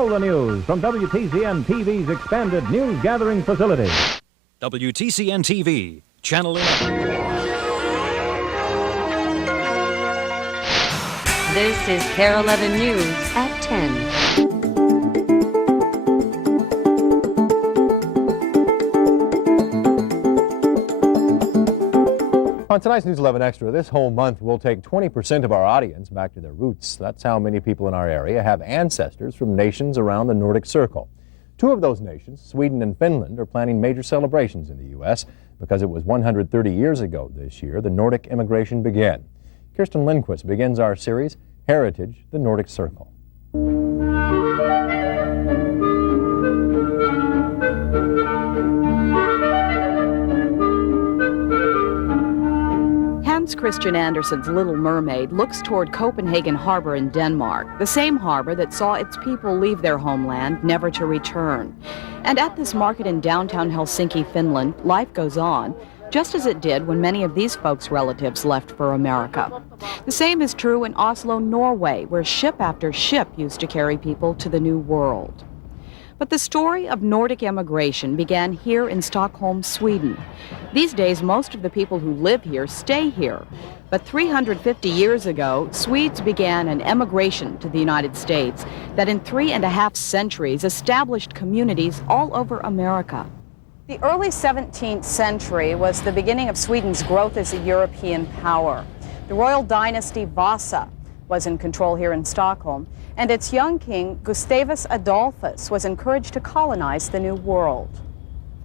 all the news from WTCN TV's expanded news gathering facility. WTCN TV, Channel 11. This is KARE 11 News at 10. On tonight's News 11 Extra, this whole month we'll take 20% of our audience back to their roots. That's how many people in our area have ancestors from nations around the Nordic Circle. Two of those nations, Sweden and Finland, are planning major celebrations in the U.S. because it was 130 years ago this year the Nordic immigration began. Kirsten Lindquist begins our series, Heritage, the Nordic Circle. Hans Christian Andersen's Little Mermaid looks toward Copenhagen Harbor in Denmark, the same harbor that saw its people leave their homeland, never to return. And at this market in downtown Helsinki, Finland, life goes on, just as it did when many of these folks' relatives left for America. The same is true in Oslo, Norway, where ship after ship used to carry people to the New World. But the story of Nordic immigration began here in Stockholm, Sweden. These days, most of the people who live here stay here. But 350 years ago, Swedes began an emigration to the United States that in 3.5 centuries established communities all over America. The early 17th century was the beginning of Sweden's growth as a European power. The royal dynasty Vasa was in control here in Stockholm, and its young king, Gustavus Adolphus, was encouraged to colonize the New World.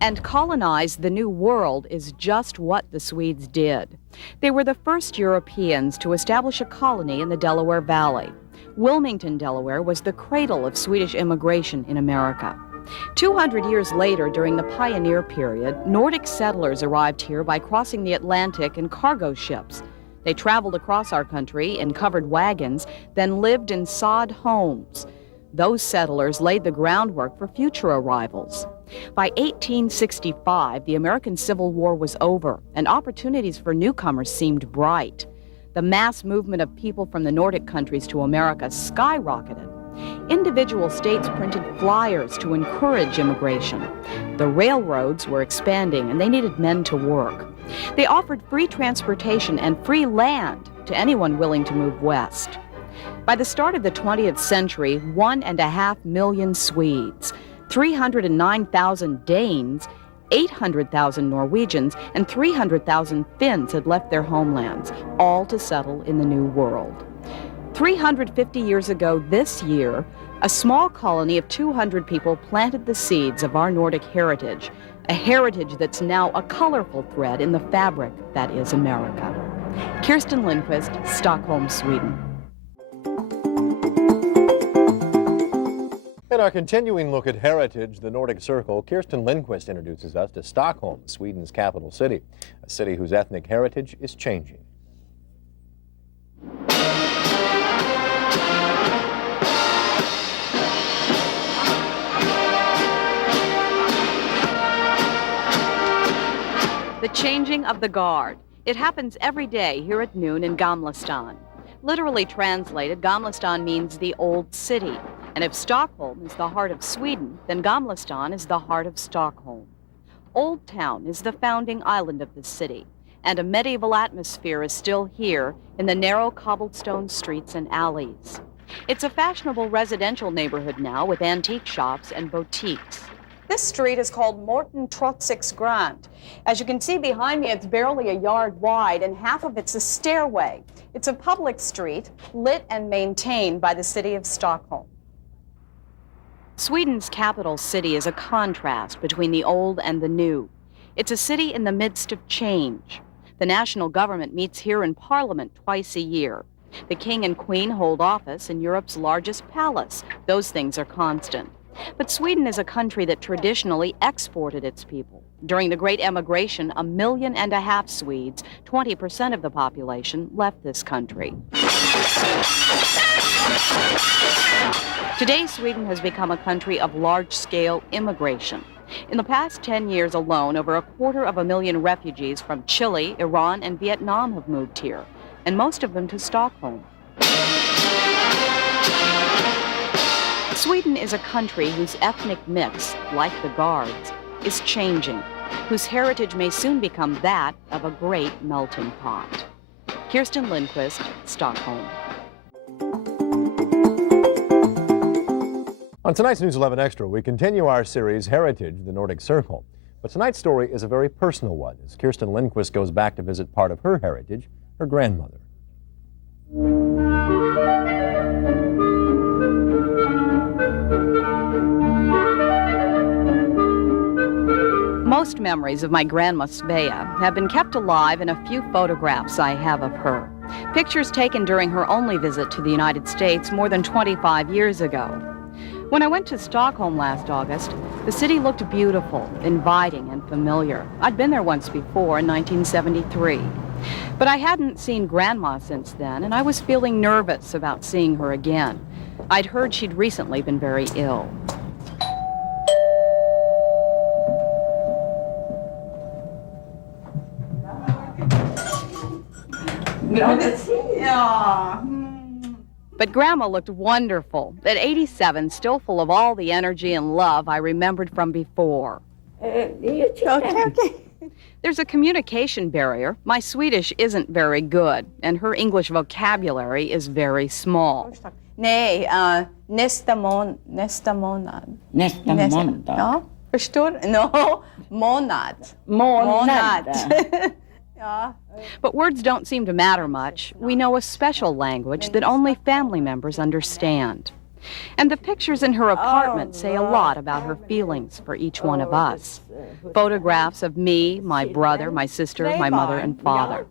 And colonize the New World is just what the Swedes did. They were the first Europeans to establish a colony in the Delaware Valley. Wilmington, Delaware, was the cradle of Swedish immigration in America. 200 years later, during the pioneer period, Nordic settlers arrived here by crossing the Atlantic in cargo ships. They traveled across our country in covered wagons, then lived in sod homes. Those settlers laid the groundwork for future arrivals. By 1865, the American Civil War was over, and opportunities for newcomers seemed bright. The mass movement of people from the Nordic countries to America skyrocketed. Individual states printed flyers to encourage immigration. The railroads were expanding, and they needed men to work. They offered free transportation and free land to anyone willing to move west. By the start of the 20th century, 1.5 million Swedes, 309,000 Danes, 800,000 Norwegians, and 300,000 Finns had left their homelands, all to settle in the New World. 350 years ago this year, a small colony of 200 people planted the seeds of our Nordic heritage, a heritage that's now a colorful thread in the fabric that is America. Kirsten Lindquist, Stockholm, Sweden. In our continuing look at Heritage, the Nordic Circle, Kirsten Lindquist introduces us to Stockholm, Sweden's capital city, a city whose ethnic heritage is changing. The changing of the guard. It happens every day here at noon in Gamla Stan. Literally translated, Gamla Stan means the old city. And if Stockholm is the heart of Sweden, then Gamla Stan is the heart of Stockholm. Old Town is the founding island of the city, and a medieval atmosphere is still here in the narrow cobblestone streets and alleys. It's a fashionable residential neighborhood now with antique shops and boutiques. This street is called Morten Trotzig's Grand. As you can see behind me, it's barely a yard wide, and half of it's a stairway. It's a public street, lit and maintained by the city of Stockholm. Sweden's capital city is a contrast between the old and the new. It's a city in the midst of change. The national government meets here in Parliament twice a year. The King and Queen hold office in Europe's largest palace. Those things are constant. But Sweden is a country that traditionally exported its people. During the Great Emigration, 1.5 million Swedes, 20% of the population, left this country. Today, Sweden has become a country of large-scale immigration. In the past 10 years alone, over 250,000 refugees from Chile, Iran, and Vietnam have moved here, and most of them to Stockholm. Sweden is a country whose ethnic mix, like the Guards, is changing, whose heritage may soon become that of a great melting pot. Kirsten Lindquist, Stockholm. On tonight's News 11 Extra, we continue our series, Heritage, the Nordic Circle. But tonight's story is a very personal one, as Kirsten Lindquist goes back to visit part of her heritage, her grandmother. Most memories of my grandma Svea have been kept alive in a few photographs I have of her. Pictures taken during her only visit to the United States more than 25 years ago. When I went to Stockholm last August, the city looked beautiful, inviting, and familiar. I'd been there once before in 1973. But I hadn't seen Grandma since then, and I was feeling nervous about seeing her again. I'd heard she'd recently been very ill. But Grandma looked wonderful. At 87, still full of all the energy and love I remembered from before. There's a communication barrier. My Swedish isn't very good, and her English vocabulary is very small. Nej, nästa månad. Nästa måndag. Ja, förstår? No, månad. Ja. But words don't seem to matter much. We know a special language that only family members understand. And the pictures in her apartment say a lot about her feelings for each one of us. Photographs of me, my brother, my sister, my mother, and father.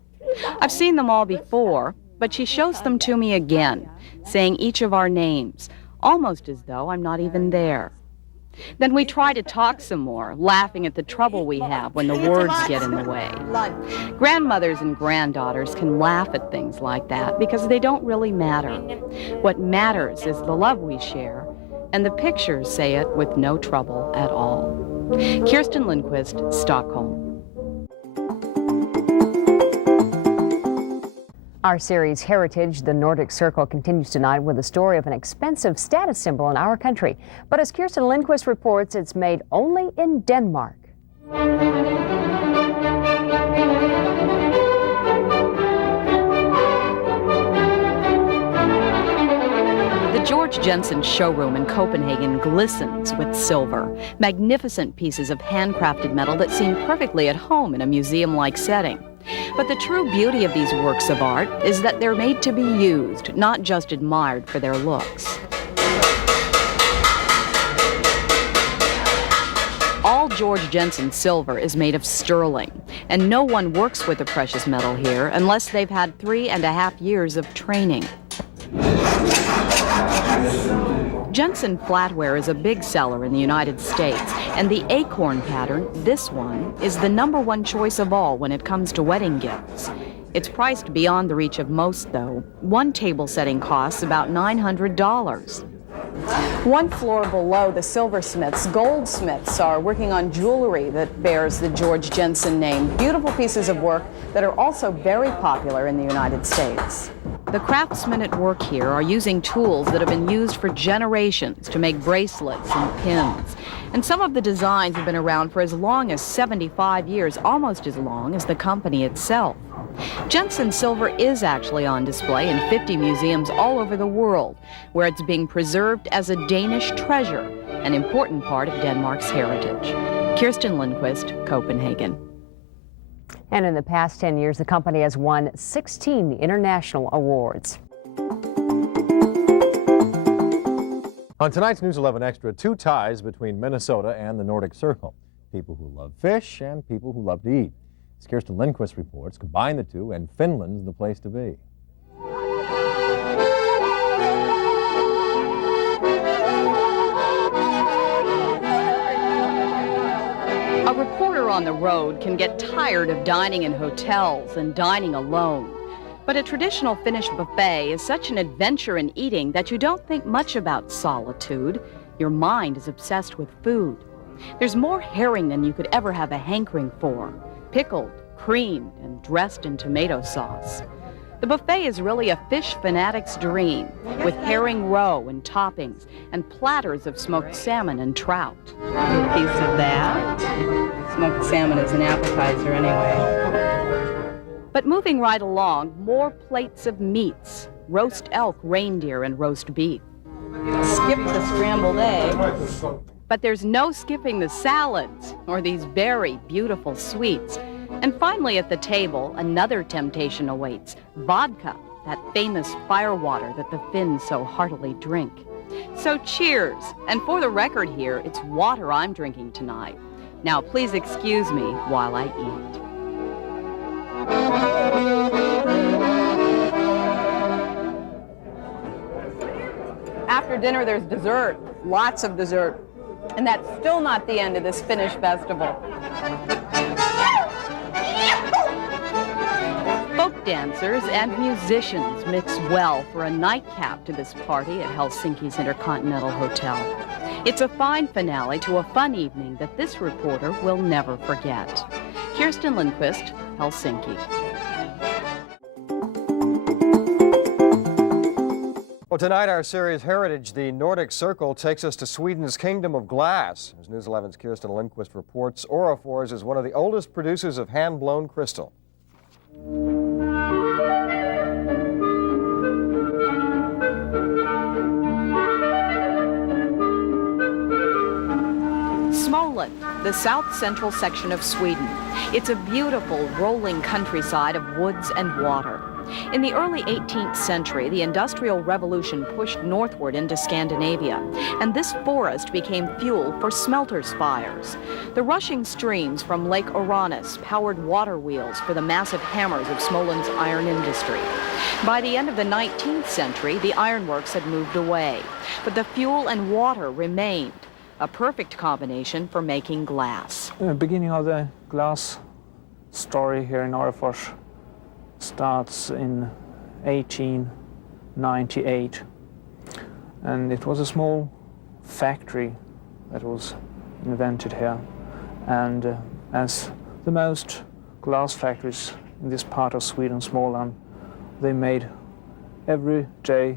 I've seen them all before, but she shows them to me again, saying each of our names, almost as though I'm not even there. Then we try to talk some more, laughing at the trouble we have when the words get in the way. Grandmothers and granddaughters can laugh at things like that because they don't really matter. What matters is the love we share, and the pictures say it with no trouble at all. Kirsten Lindquist, Stockholm. Our series, Heritage, the Nordic Circle, continues tonight with the story of an expensive status symbol in our country. But as Kirsten Lindquist reports, it's made only in Denmark. The Georg Jensen showroom in Copenhagen glistens with silver. Magnificent pieces of handcrafted metal that seem perfectly at home in a museum-like setting. But the true beauty of these works of art is that they're made to be used, not just admired for their looks. All Georg Jensen silver is made of sterling, and no one works with the precious metal here unless they've had 3.5 years of training. Jensen flatware is a big seller in the United States, and the acorn pattern, this one, is the #1 choice of all when it comes to wedding gifts. It's priced beyond the reach of most, though. One table setting costs about $900. One floor below, the silversmiths, goldsmiths are working on jewelry that bears the Georg Jensen name. Beautiful pieces of work that are also very popular in the United States. The craftsmen at work here are using tools that have been used for generations to make bracelets and pins. And some of the designs have been around for as long as 75 years, almost as long as the company itself. Jensen silver is actually on display in 50 museums all over the world, where it's being preserved as a Danish treasure, an important part of Denmark's heritage. Kirsten Lindquist, Copenhagen. And in the past 10 years, the company has won 16 international awards. On tonight's News 11 Extra, two ties between Minnesota and the Nordic Circle. People who love fish and people who love to eat. As Kirsten Lindquist reports, combine the two and Finland's the place to be. A reporter on the road can get tired of dining in hotels and dining alone. But a traditional Finnish buffet is such an adventure in eating that you don't think much about solitude. Your mind is obsessed with food. There's more herring than you could ever have a hankering for. Pickled, creamed, and dressed in tomato sauce. The buffet is really a fish fanatic's dream, with herring roe and toppings, and platters of smoked salmon and trout. A piece of that. Smoked salmon is an appetizer anyway. But moving right along, more plates of meats, roast elk, reindeer, and roast beef. Skip the scrambled egg. But there's no skipping the salads or these very beautiful sweets. And finally at the table, another temptation awaits, vodka, that famous firewater that the Finns so heartily drink. So cheers, and for the record here, it's water I'm drinking tonight. Now please excuse me while I eat. After dinner, there's dessert, lots of dessert. And that's still not the end of this Finnish festival. Folk dancers and musicians mix well for a nightcap to this party at Helsinki's Intercontinental Hotel. It's a fine finale to a fun evening that this reporter will never forget. Kirsten Lindquist, Helsinki. Well, tonight our series Heritage, the Nordic Circle, takes us to Sweden's Kingdom of Glass. As News 11's Kirsten Lindquist reports, Orrefors is one of the oldest producers of hand-blown crystal. Småland, the south-central section of Sweden. It's a beautiful, rolling countryside of woods and water. In the early 18th century, the Industrial Revolution pushed northward into Scandinavia, and this forest became fuel for smelters' fires. The rushing streams from Lake Oranus powered water wheels for the massive hammers of Småland's iron industry. By the end of the 19th century, the ironworks had moved away, but the fuel and water remained, a perfect combination for making glass. The beginning of the glass story here in Orrefors starts in 1898, and it was a small factory that was invented here, and as the most glass factories in this part of Sweden, Småland, they made everyday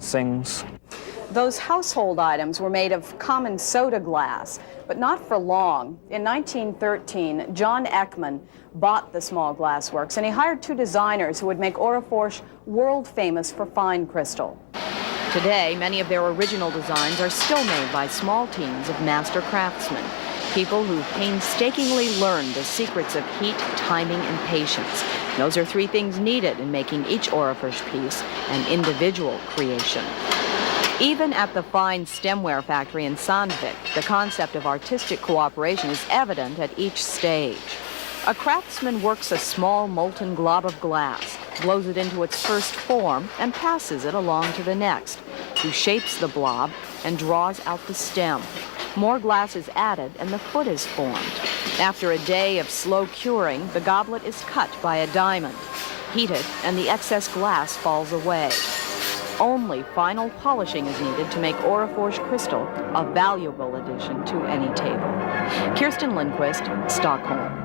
things. Those household items were made of common soda glass, but not for long. In 1913, John Ekman bought the small glassworks, and he hired two designers who would make Orrefors world famous for fine crystal. Today, many of their original designs are still made by small teams of master craftsmen, people who painstakingly learned the secrets of heat, timing, and patience. Those are three things needed in making each Orrefors piece an individual creation. Even at the fine stemware factory in Sandvik, the concept of artistic cooperation is evident at each stage. A craftsman works a small molten glob of glass, blows it into its first form, and passes it along to the next, who shapes the blob and draws out the stem. More glass is added and the foot is formed. After a day of slow curing, the goblet is cut by a diamond, heated, and the excess glass falls away. Only final polishing is needed to make Orrefors crystal a valuable addition to any table. Kirsten Lindquist, Stockholm.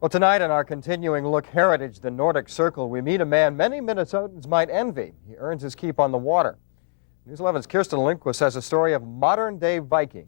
Well, tonight in our continuing look Heritage, the Nordic Circle, we meet a man many Minnesotans might envy. He earns his keep on the water. News 11's Kirsten Lindquist has a story of modern-day Viking.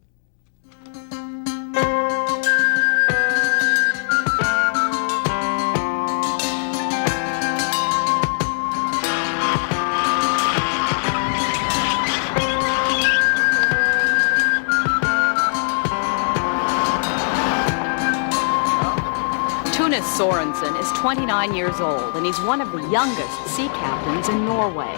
Tunis Sorensen is 29 years old, and he's one of the youngest sea captains in Norway.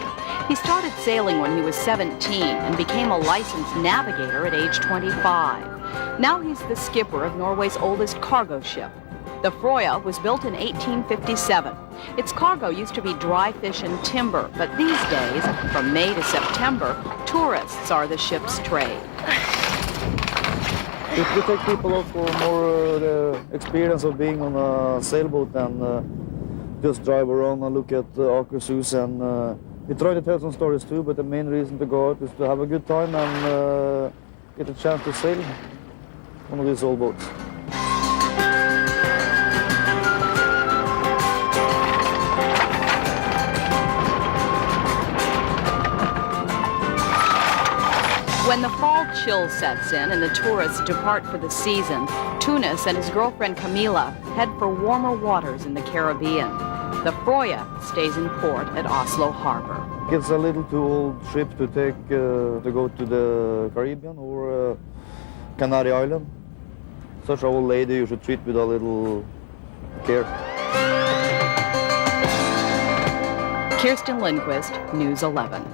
He started sailing when he was 17 and became a licensed navigator at age 25. Now he's the skipper of Norway's oldest cargo ship. The Frøya was built in 1857. Its cargo used to be dry fish and timber, but these days, from May to September, tourists are the ship's trade. We take people out for more the experience of being on a sailboat and just drive around and look at Akershus, and we try to tell some stories too, but the main reason to go out is to have a good time and get a chance to sail one of these old boats. When the fall chill sets in and the tourists depart for the season, Tunis and his girlfriend Camila head for warmer waters in the Caribbean. The Froya stays in port at Oslo Harbor. It's a little too old ship to take to go to the Caribbean or Canary Island. Such an old lady you should treat with a little care. Kirsten Lindquist, News 11.